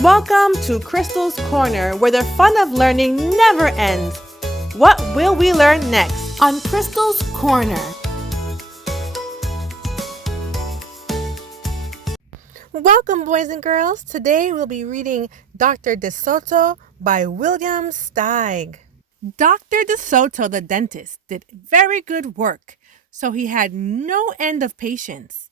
Welcome to Crystal's Corner, where the fun of learning never ends. What will we learn next on Crystal's Corner? Welcome, boys and girls. Today we'll be reading Doctor De Soto by William Steig. Dr. De Soto, the dentist, did very good work, so he had no end of patients.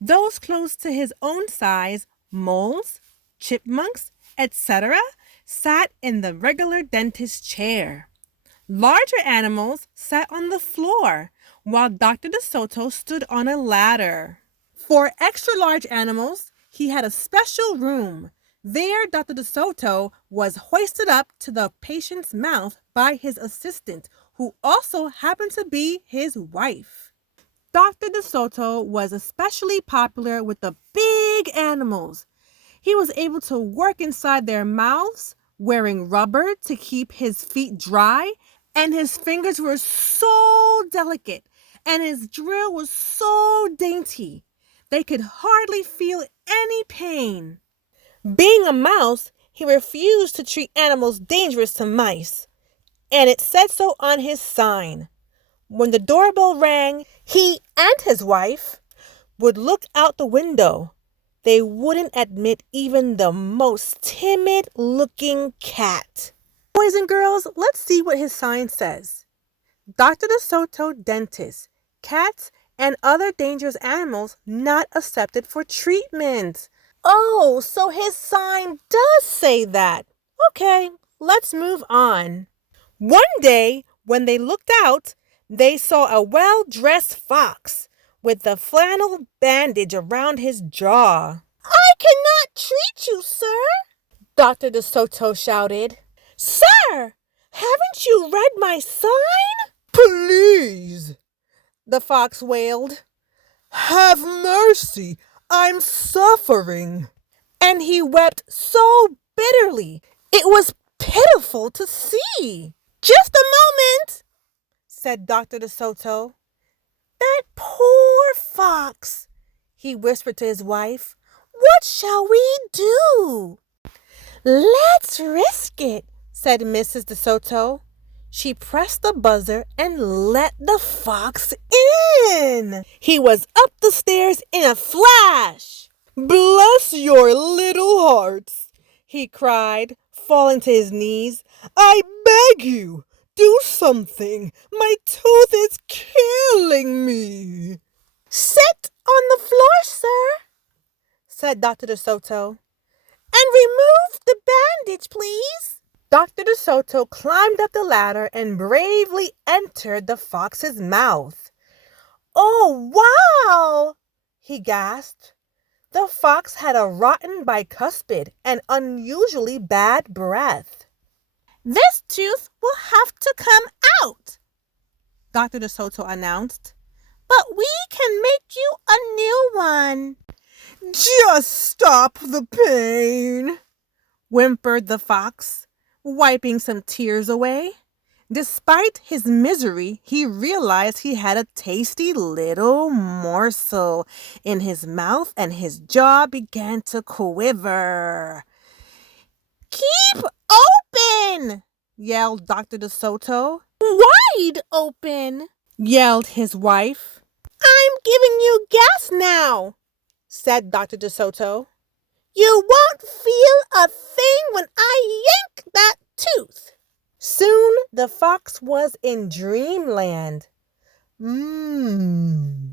Those close to his own size, moles, chipmunks, etc., sat in the regular dentist's chair. Larger animals sat on the floor, while Dr. De Soto stood on a ladder. For extra large animals, he had a special room. There, Dr. De Soto was hoisted up to the patient's mouth by his assistant, who also happened to be his wife. Dr. De Soto was especially popular with the big animals. He was able to work inside their mouths, wearing rubber to keep his feet dry, and his fingers were so delicate, and his drill was so dainty. They could hardly feel any pain. Being a mouse, he refused to treat animals dangerous to mice, and it said so on his sign. When the doorbell rang, he and his wife would look out the window. They wouldn't admit even the most timid-looking cat. Boys and girls, let's see what his sign says. Dr. De Soto, dentist. Cats and other dangerous animals not accepted for treatment. Oh, so his sign does say that. Okay, let's move on. One day, when they looked out, they saw a well-dressed fox with the flannel bandage around his jaw. "I cannot treat you, sir," Dr. De Soto shouted. "Sir, haven't you read my sign?" "Please," the fox wailed. "Have mercy, I'm suffering." And he wept so bitterly, it was pitiful to see. "Just a moment," said Dr. De Soto. "That poor fox," he whispered to his wife. "What shall we do?" "Let's risk it," said Mrs. De Soto. She pressed the buzzer and let the fox in. He was up the stairs in a flash. "Bless your little hearts," he cried, falling to his knees. "I beg you, do something. My tooth is killing me." "Sit on the floor, sir," said Dr. De Soto. "And remove the bandage, please." Dr. De Soto climbed up the ladder and bravely entered the fox's mouth. "Oh, wow!" he gasped. The fox had a rotten bicuspid and unusually bad breath. "This tooth will have to come out," Dr. De Soto announced. "But we can make you a new one." "Just stop the pain," whimpered the fox, wiping some tears away. Despite his misery, he realized he had a tasty little morsel in his mouth and his jaw began to quiver. "Keep open!" yelled Dr. De Soto. "Wide open!" yelled his wife. "I'm giving you gas now," said Dr. De Soto. "You won't feel a thing when I yank that tooth." Soon the fox was in dreamland.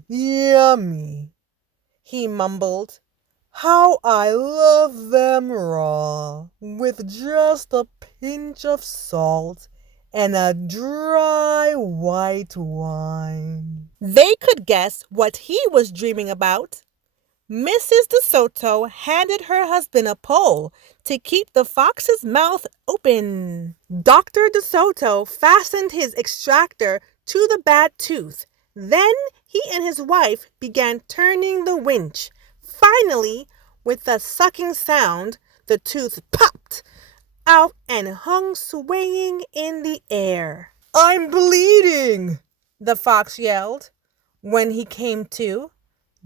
Yummy," he mumbled. "How I love them raw, with just a pinch of salt and a dry white wine." They could guess what he was dreaming about. Mrs. De Soto handed her husband a pole to keep the fox's mouth open. Dr. De Soto fastened his extractor to the bad tooth. Then he and his wife began turning the winch. Finally, with a sucking sound, the tooth popped out and hung swaying in the air. "I'm bleeding," the fox yelled. When he came to,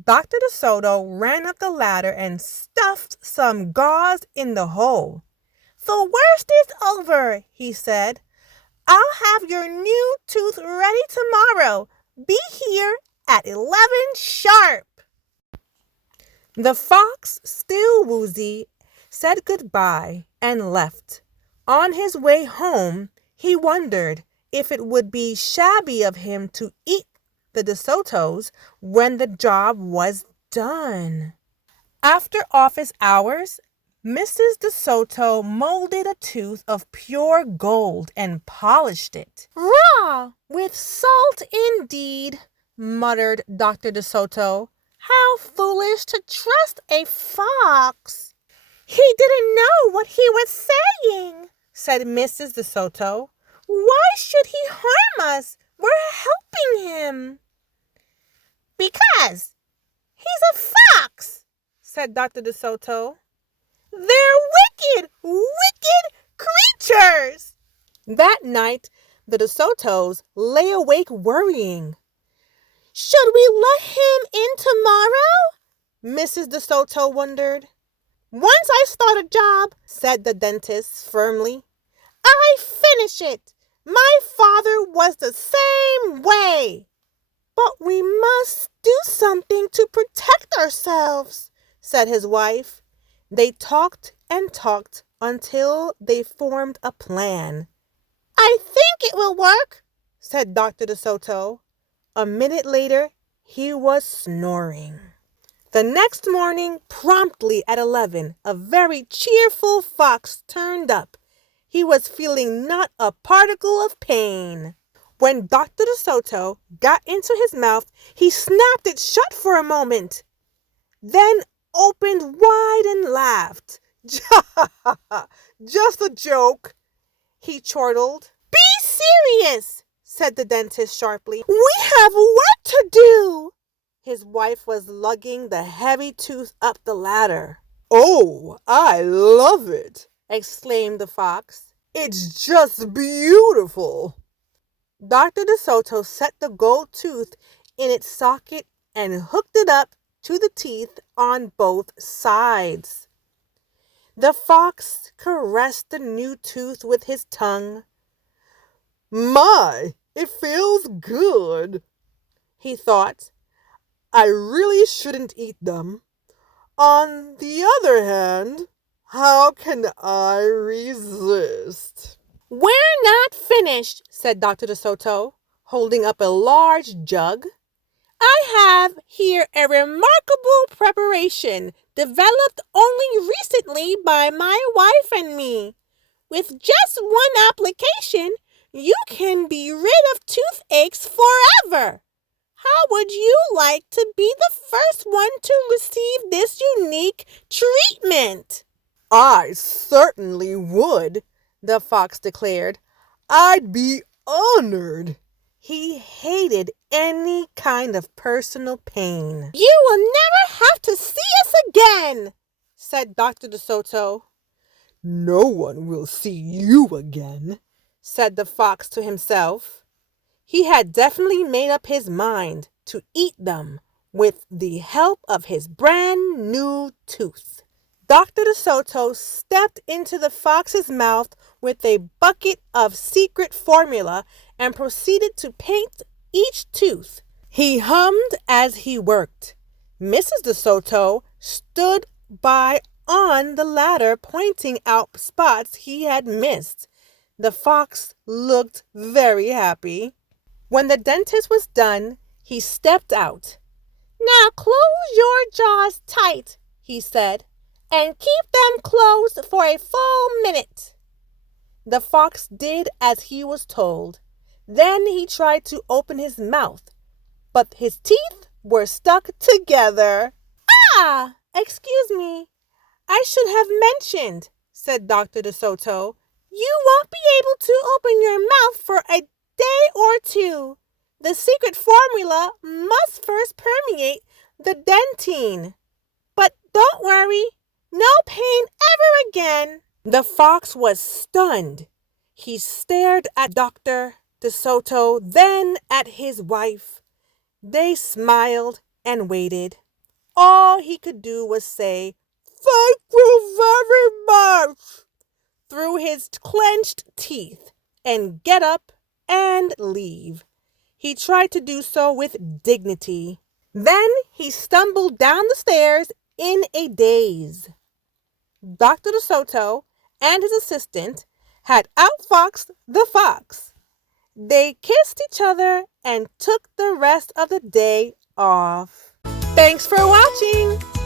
Dr. De Soto ran up the ladder and stuffed some gauze in the hole. "The worst is over," he said. "I'll have your new tooth ready tomorrow. Be here at 11 sharp." The fox, still woozy, said goodbye and left. On his way home, he wondered if it would be shabby of him to eat the De Sotos when the job was done. After office hours, Mrs. De Soto molded a tooth of pure gold and polished it. "Raw, with salt indeed," muttered Doctor De Soto. "How foolish to trust a fox." "He didn't know what he was saying," said Mrs. De Soto. "Why should he harm us? We're helping him." "Because he's a fox," said Doctor De Soto. "They're wicked, wicked creatures." That night, the De Sotos lay awake worrying. "Should we let him in tomorrow?" Mrs. De Soto wondered. "Once I start a job," said the dentist firmly, "I finish it. My father was the same way." "But we must do something to protect ourselves," said his wife. They talked and talked until they formed a plan. "I think it will work," said Dr. De Soto. A minute later, he was snoring. The next morning, promptly at 11, a very cheerful fox turned up. He was feeling not a particle of pain. When Dr. De Soto got into his mouth, he snapped it shut for a moment, then opened wide and laughed. "Just a joke," he chortled. "Be serious," said the dentist sharply. "We have work to do." His wife was lugging the heavy tooth up the ladder. "Oh, I love it," exclaimed the fox. "It's just beautiful." Dr. De Soto set the gold tooth in its socket and hooked it up to the teeth on both sides. The fox caressed the new tooth with his tongue. "My, it feels good," he thought. "I really shouldn't eat them. On the other hand, how can I resist?" "We're not finished," said Dr. De Soto, holding up a large jug. "I have here a remarkable preparation developed only recently by my wife and me. With just one application, you can be rid of toothaches forever. How would you like to be the first one to receive this unique treatment?" "I certainly would," the fox declared. "I'd be honored." He hated any kind of personal pain. "You will never have to see us again," said Dr. De Soto. "No one will see you again," said the fox to himself. He had definitely made up his mind to eat them with the help of his brand new tooth. Dr. De Soto stepped into the fox's mouth with a bucket of secret formula and proceeded to paint each tooth. He hummed as he worked. Mrs. De Soto stood by on the ladder pointing out spots he had missed. The fox looked very happy. When the dentist was done, he stepped out. "Now close your jaws tight," he said, "and keep them closed for a full minute." The fox did as he was told. Then he tried to open his mouth, but his teeth were stuck together. "Ah, excuse me, I should have mentioned," said Dr. De Soto. "You won't be able to open your mouth for a day or two. The secret formula must first permeate the dentine. But don't worry, no pain ever again." The fox was stunned. He stared at Dr. De Soto, then at his wife. They smiled and waited. All he could do was say, "Thank you very much," through his clenched teeth, and get up and leave. He tried to do so with dignity. Then he stumbled down the stairs in a daze. Doctor De Soto and his assistant had outfoxed the fox. They kissed each other and took the rest of the day off. Thanks for watching!